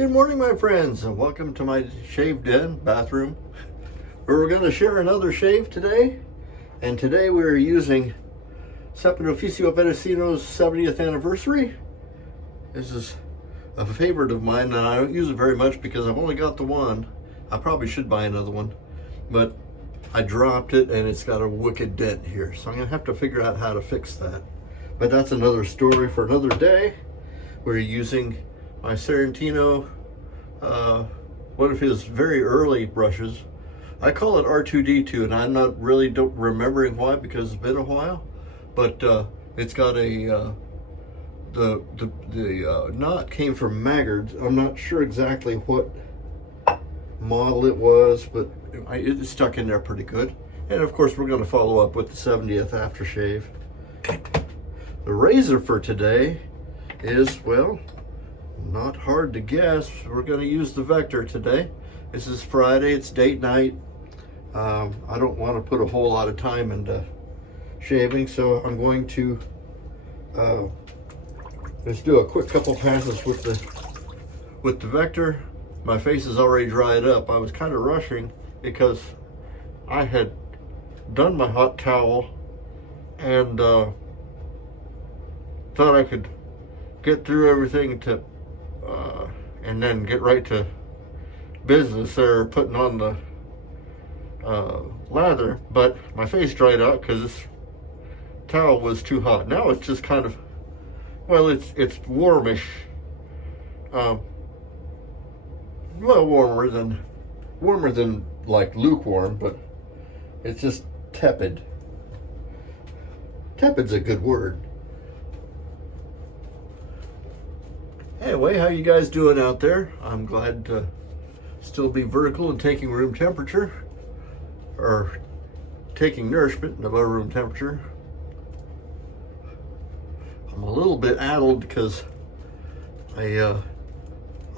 Good morning, my friends, and welcome to my shave den, bathroom, where we're going to share another shave today. And today we're using Sapienofficio-Pedicino's 70th anniversary. This is a favorite of mine, and I don't use it very much because I've only got the one. I probably should buy another one, but I dropped it and it's got a wicked dent here. So I'm going to have to figure out how to fix that. But that's another story for another day. We're using my Sorrentino, one of his very early brushes. I call it R2D2, and I'm not really remembering why because it's been a while. But it's got a the knot came from Maggard's. I'm not sure exactly what model it was, but it's stuck in there pretty good. And of course, we're going to follow up with the 70th aftershave. The razor for today is, well, not hard to guess. We're going to use the Vector today. This is Friday, it's date night. I don't want to put a whole lot of time into shaving, so I'm going to let's do a quick couple passes with the Vector. My face is already dried up. I was kind of rushing because I had done my hot towel and thought I could get through everything to and then get right to business there, putting on the lather, but my face dried out because this towel was too hot. Now it's just kind of, well, it's warmish, well, warmer than like lukewarm, but it's just tepid. Tepid's a good word. Anyway, how you guys doing out there? I'm glad to still be vertical and taking room temperature, or taking nourishment above room temperature. I'm a little bit addled because I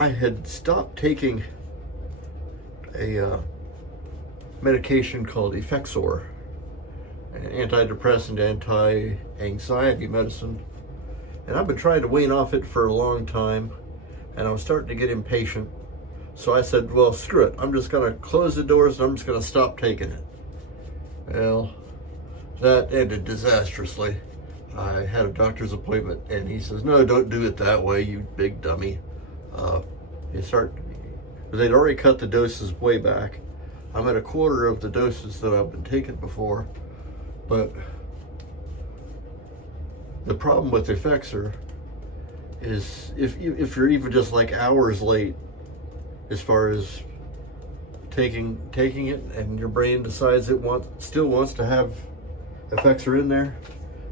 had stopped taking a medication called Effexor, an antidepressant, anti-anxiety medicine. And I've been trying to wean off it for a long time, and I was starting to get impatient. So I said, well, screw it. I'm just going to close the doors and I'm just going to stop taking it. Well, that ended disastrously. I had a doctor's appointment, and he says, no, don't do it that way, you big dummy. They'd already cut the doses way back. I'm at a quarter of the doses that I've been taking before, but the problem with Effexor is if you're even just like hours late as far as taking it, and your brain decides it still wants to have Effexor in there,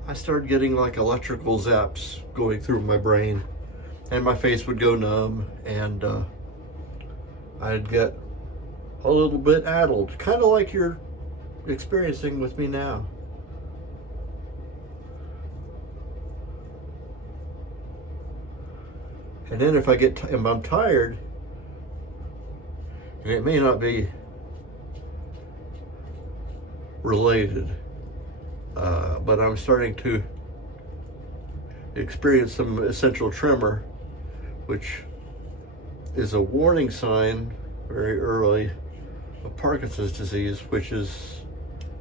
I started getting like electrical zaps going through my brain, and my face would go numb, and I'd get a little bit addled, kind of like you're experiencing with me now. And then if I'm tired, and it may not be related, but I'm starting to experience some essential tremor, which is a warning sign very early of Parkinson's disease, which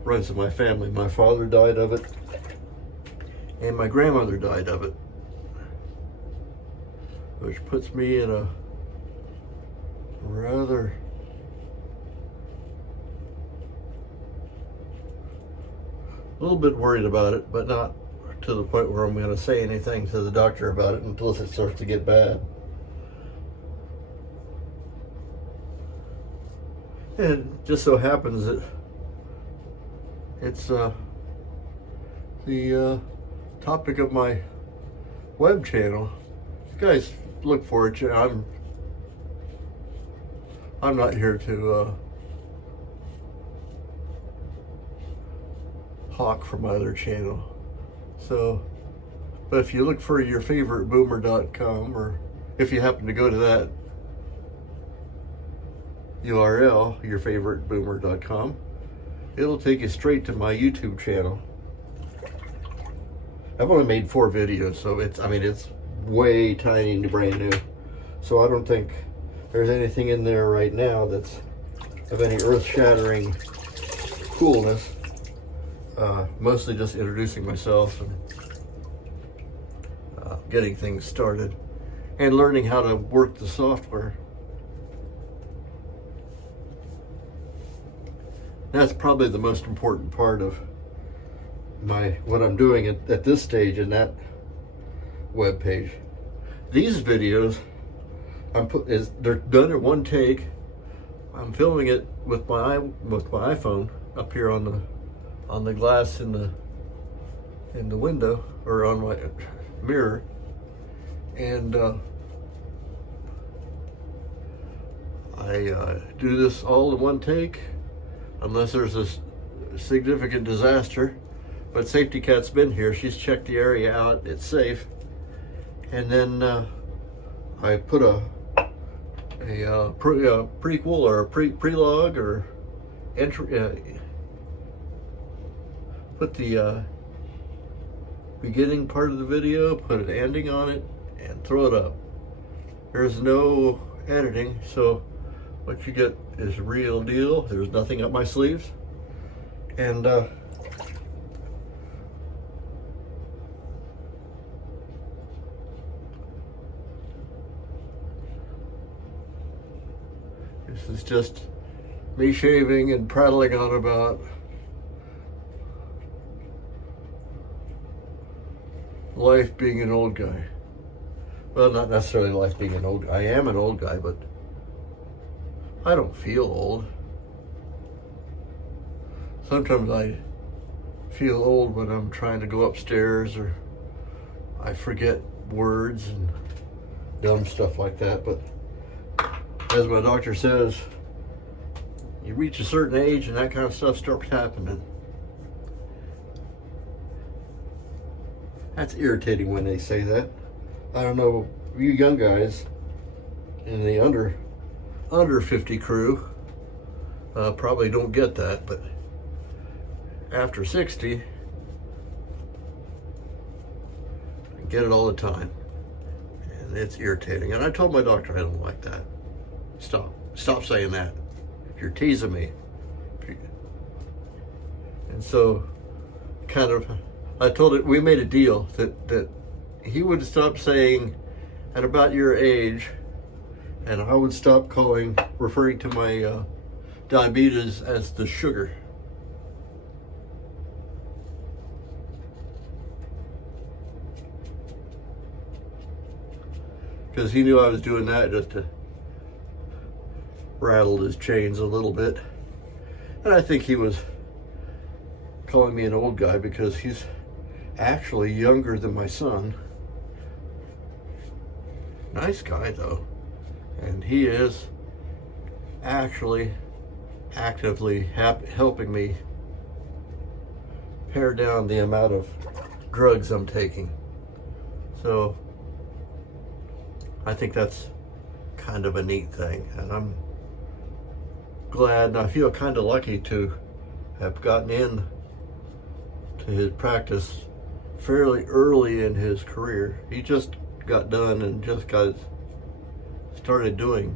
runs in my family. My father died of it, and my grandmother died of it, which puts me in a rather a little bit worried about it, but not to the point where I'm going to say anything to the doctor about it until it starts to get bad. And it just so happens that it's the topic of my web channel. You guys look for it. I'm not here to hawk from my other channel. So, but if you look for your favorite boomer.com, or if you happen to go to that URL, your favorite boomer.com, it'll take you straight to my YouTube channel. I've only made 4 videos, so it's way tiny and brand new. So I don't think there's anything in there right now that's of any earth-shattering coolness. Mostly just introducing myself and getting things started and learning how to work the software. That's probably the most important part of what I'm doing at this stage in that web page. These videos they're done in one take. I'm filming it with my iPhone up here on the glass in the window, or on my mirror, and I do this all in one take unless there's a significant disaster. But Safety Cat's been here, she's checked the area out, it's safe, and then I put a prequel or a prelog or entry, put the beginning part of the video, put an ending on it, and throw it up. There's no editing, so what you get is real deal. There's nothing up my sleeves, and this is just me shaving and prattling on about life being an old guy. Well, not necessarily life being an old guy. I am an old guy, but I don't feel old. Sometimes I feel old when I'm trying to go upstairs, or I forget words and dumb stuff like that. But as my doctor says, you reach a certain age and that kind of stuff starts happening. That's irritating when they say that. I don't know, you young guys in the under 50 crew probably don't get that, but after 60, I get it all the time, and it's irritating. And I told my doctor I don't like that. Stop saying that. You're teasing me. And so, kind of, I told it, we made a deal that he would stop saying at about your age, and I would stop referring to my diabetes as the sugar. Because he knew I was doing that just to rattle his chains a little bit. And I think he was calling me an old guy because he's actually younger than my son. Nice guy though. And he is actually actively helping me pare down the amount of drugs I'm taking. So I think that's kind of a neat thing, and I'm glad, and I feel kind of lucky to have gotten in to his practice fairly early in his career. He just got done and just started doing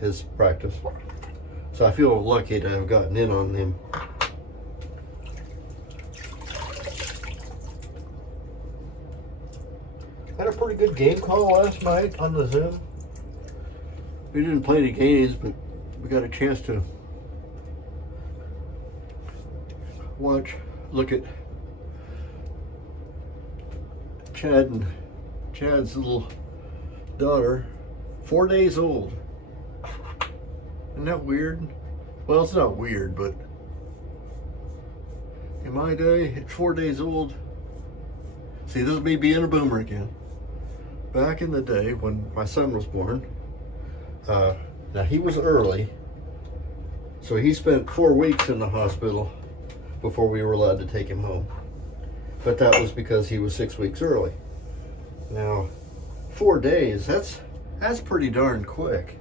his practice. So I feel lucky to have gotten in on him. Had a pretty good game call last night on the Zoom. We didn't play any games, but we got a chance to look at Chad's little daughter, 4 days old. Isn't that weird? Well, it's not weird, but in my day, at 4 days old, see, this is me being a boomer again. Back in the day when my son was born, now he was early, so he spent 4 weeks in the hospital before we were allowed to take him home. But that was because he was 6 weeks early. Now, 4 days, that's pretty darn quick.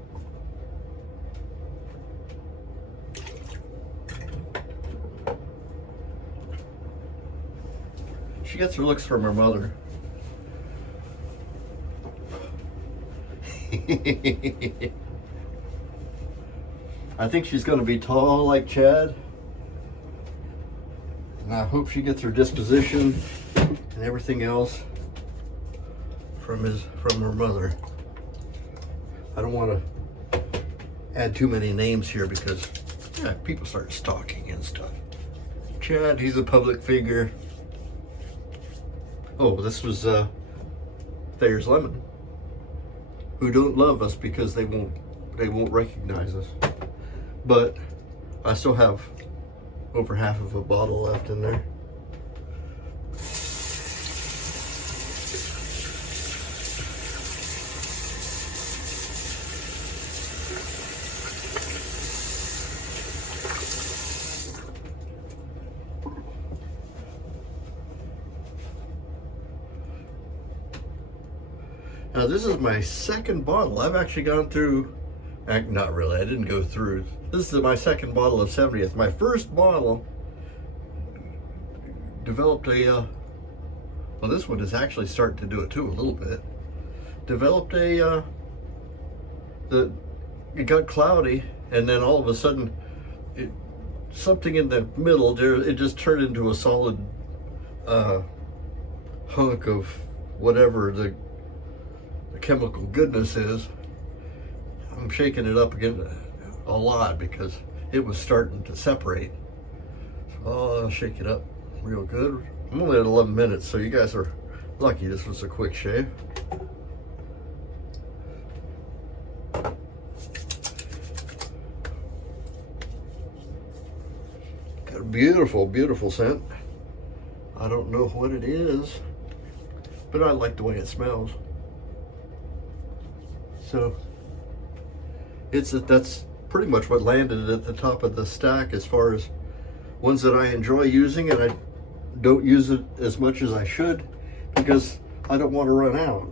She gets her looks from her mother. I think she's going to be tall like Chad. And I hope she gets her disposition and everything else from her mother. I don't want to add too many names here because people start stalking and stuff. Chad, he's a public figure. Oh, this was Thayer's Lemon, who don't love us because they won't recognize us. But I still have over half of a bottle left in there. Now this is my second bottle. I've actually gone through, not really, I didn't go through. This is my second bottle of 70th. My first bottle developed a, well, this one is actually starting to do it too a little bit. Developed a, it got cloudy, and then all of a sudden, something in the middle there, it just turned into a solid hunk of whatever the chemical goodness is. I'm shaking it up again a lot because it was starting to separate. So I'll shake it up real good. I'm only at 11 minutes, so you guys are lucky this was a quick shave. Got a beautiful, beautiful scent. I don't know what it is, but I like the way it smells. So that's pretty much what landed at the top of the stack as far as ones that I enjoy using, and I don't use it as much as I should because I don't want to run out.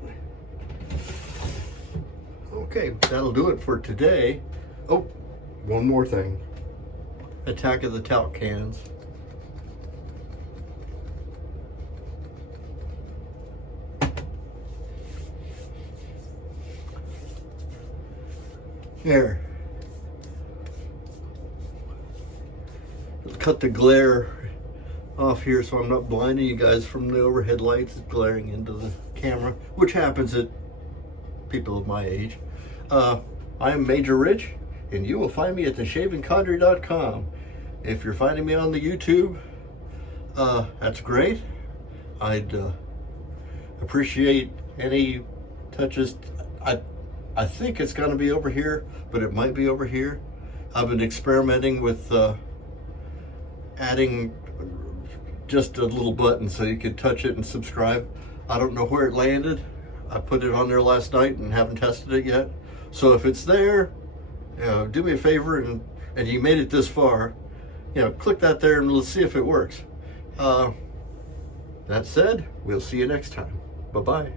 Okay, that'll do it for today. Oh, one more thing. Attack of the Talc Cans. Here. Cut the glare off here so I'm not blinding you guys from the overhead lights glaring into the camera, which happens at people of my age. I am Major Rich, and you will find me at theshavingcondre.com. If you're finding me on the YouTube, that's great. I'd appreciate any touches. I think it's going to be over here, but it might be over here. I've been experimenting with adding just a little button so you could touch it and subscribe. I don't know where it landed. I put it on there last night and haven't tested it yet. So if it's there, do me a favor, and you made it this far, click that there and let's see if it works. That said, we'll see you next time. Bye-bye.